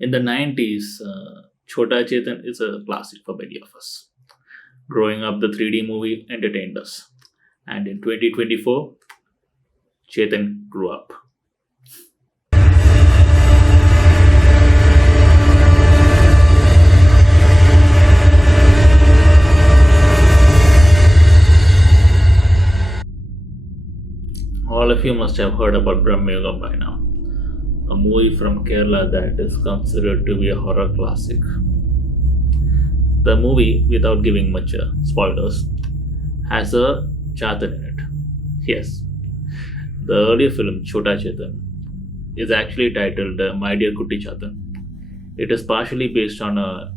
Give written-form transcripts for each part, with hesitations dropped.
In the 90s, Chota Chetan is a classic for many of us. Growing up, the 3D movie entertained us. And in 2024, Chetan grew up. All of you must have heard about Brahmayugam by now, a movie from Kerala that is considered to be a horror classic. The movie, without giving much spoilers, has a Chatan in it. Yes, the earlier film Chota Chetan is actually titled My Dear Kutti Chatan. It is partially based on a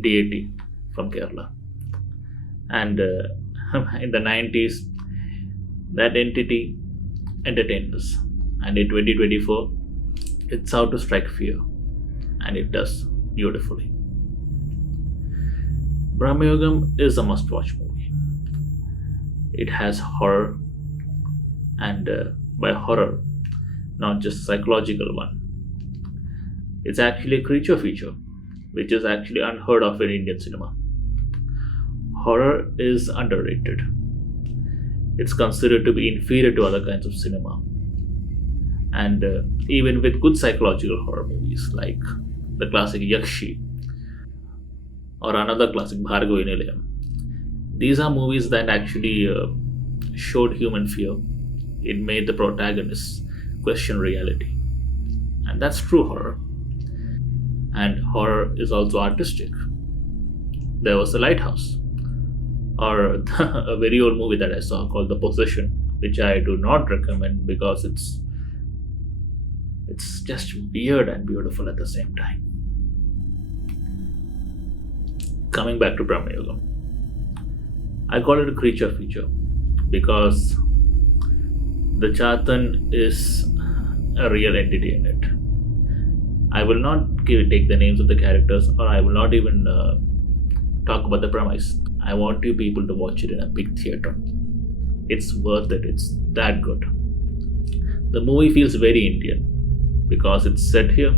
deity from Kerala. And in the 90s, that entity entertained us. And in 2024, it's out to strike fear. And it does beautifully. Brahmayugam is a must watch movie. It has horror, and by horror, not just psychological one. It's actually a creature feature, which is actually unheard of in Indian cinema. Horror is underrated. It's considered to be inferior to other kinds of cinema. And even with good psychological horror movies like the classic Yakshi or another classic Bhargavi Nilayam, these are movies that actually showed human fear. It made the protagonists question reality. And that's true horror. And horror is also artistic. There was a lighthouse, or a very old movie that I saw called The Possession, which I do not recommend because it's just weird and beautiful at the same time. Coming back to Brahmayugam, I call it a creature feature because the Chatan is a real entity in it. I will not take the names of the characters, or I will not even talk about the premise. I want you people to watch it in a big theater. It's worth it. It's that good. The movie feels very Indian because it's set here,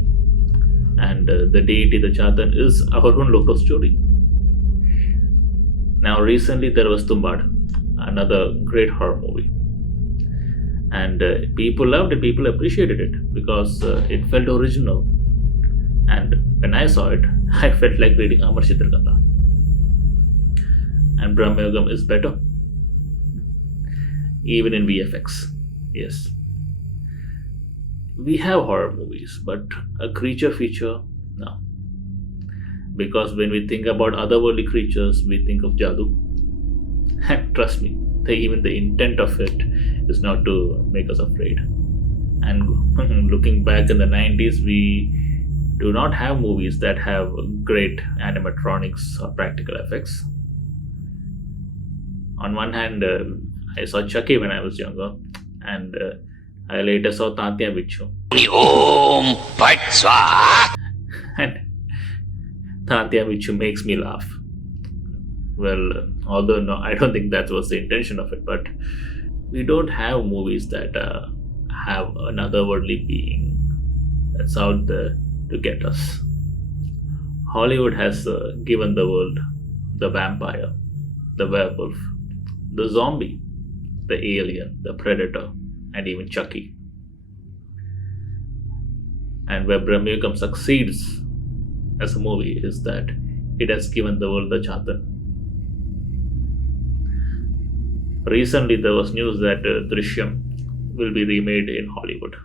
and the deity, the Chatan, is our own local story. Now, recently there was Tumbad, another great horror movie, and people loved it. People appreciated it because it felt original. And when I saw it, I felt like reading Amar Chitragatha. And Brahmayugam is better, even in VFX. Yes, we have horror movies, but a creature feature, no. Because when we think about otherworldly creatures, we think of Jadoo. And trust me, even the intent of it is not to make us afraid. And looking back in the 90s, we do not have movies that have great animatronics or practical effects. On one hand, I saw Chucky when I was younger, and I later saw Tatya Bichu. Om Pat Swaha. And Tatya Bichu makes me laugh. Well, although no, I don't think that was the intention of it, but we don't have movies that have an otherworldly being that's out there to get us. Hollywood has given the world the vampire, the werewolf, the zombie, the alien, the predator, and even Chucky. And where Brahmayugam succeeds as a movie is that it has given the world the Chatan. Recently, there was news that Drishyam will be remade in Hollywood.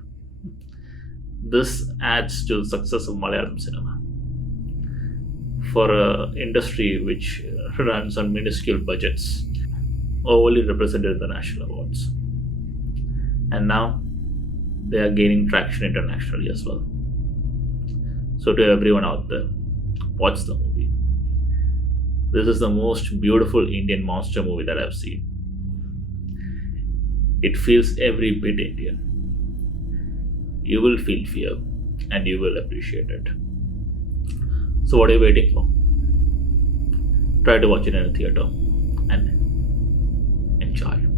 This adds to the success of Malayalam cinema. For an industry which runs on minuscule budgets, overly represented in the national awards. And now they are gaining traction internationally as well. So, to everyone out there, watch the movie. This is the most beautiful Indian monster movie that I've seen. It feels every bit Indian. You will feel fear and you will appreciate it. So, what are you waiting for? Try to watch it in a theater and enjoy.